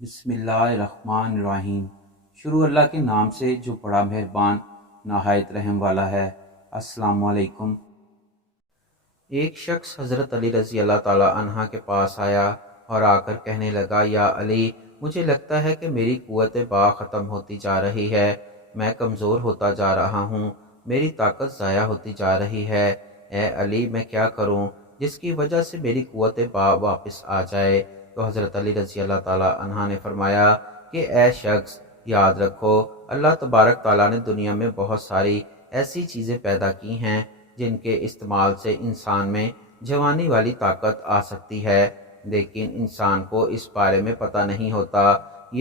بسم اللہ الرحمن الرحیم۔ شروع اللہ کے نام سے جو بڑا مہربان نہایت رحم والا ہے۔ السلام علیکم۔ ایک شخص حضرت علی رضی اللہ تعالیٰ عنہ کے پاس آیا اور آ کر کہنے لگا، یا علی، مجھے لگتا ہے کہ میری قوت با ختم ہوتی جا رہی ہے، میں کمزور ہوتا جا رہا ہوں، میری طاقت ضائع ہوتی جا رہی ہے۔ اے علی، میں کیا کروں جس کی وجہ سے میری قوت با واپس آ جائے؟ تو حضرت علی رضی اللہ تعالیٰ عنہ نے فرمایا کہ اے شخص، یاد رکھو، اللہ تبارک تعالیٰ نے دنیا میں بہت ساری ایسی چیزیں پیدا کی ہیں جن کے استعمال سے انسان میں جوانی والی طاقت آ سکتی ہے، لیکن انسان کو اس بارے میں پتہ نہیں ہوتا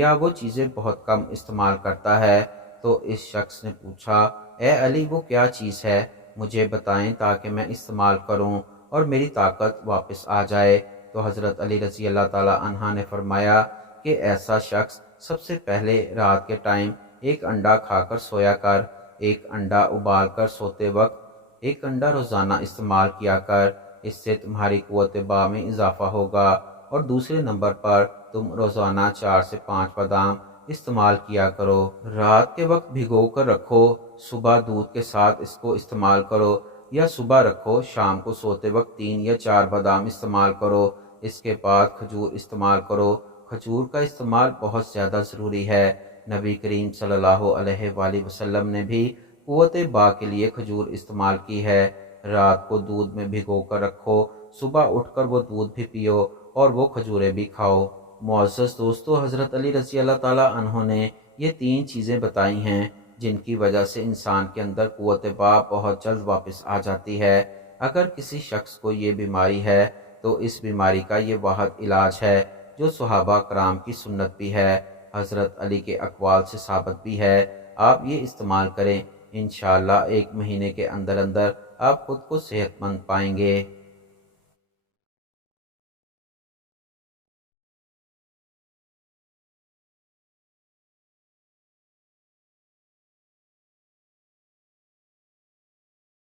یا وہ چیزیں بہت کم استعمال کرتا ہے۔ تو اس شخص نے پوچھا، اے علی، وہ کیا چیز ہے؟ مجھے بتائیں تاکہ میں استعمال کروں اور میری طاقت واپس آ جائے۔ تو حضرت علی رضی اللہ تعالیٰ عنہ نے فرمایا کہ ایسا شخص سب سے پہلے رات کے ٹائم ایک انڈا کھا کر سویا کر، ایک انڈا ابال کر سوتے وقت ایک انڈا روزانہ استعمال کیا کر، اس سے تمہاری قوت با میں اضافہ ہوگا۔ اور دوسرے نمبر پر تم روزانہ 4 سے 5 بادام استعمال کیا کرو، رات کے وقت بھگو کر رکھو، صبح دودھ کے ساتھ اس کو استعمال کرو، یا صبح رکھو، شام کو سوتے وقت 3 یا 4 بادام استعمال کرو۔ اس کے بعد کھجور استعمال کرو، کھجور کا استعمال بہت زیادہ ضروری ہے۔ نبی کریم صلی اللہ علیہ وآلہ وسلم نے بھی قوت با کے لیے کھجور استعمال کی ہے۔ رات کو دودھ میں بھگو کر رکھو، صبح اٹھ کر وہ دودھ بھی پیو اور وہ کھجوریں بھی کھاؤ۔ معزز دوستو، حضرت علی رضی اللہ تعالیٰ عنہ نے یہ 3 چیزیں بتائی ہیں جن کی وجہ سے انسان کے اندر قوت با بہت جلد واپس آ جاتی ہے۔ اگر کسی شخص کو یہ بیماری ہے تو اس بیماری کا یہ واحد علاج ہے جو صحابہ کرام کی سنت بھی ہے، حضرت علی کے اقوال سے ثابت بھی ہے۔ آپ یہ استعمال کریں، انشاءاللہ 1 مہینے کے اندر اندر آپ خود کو صحت مند پائیں گے۔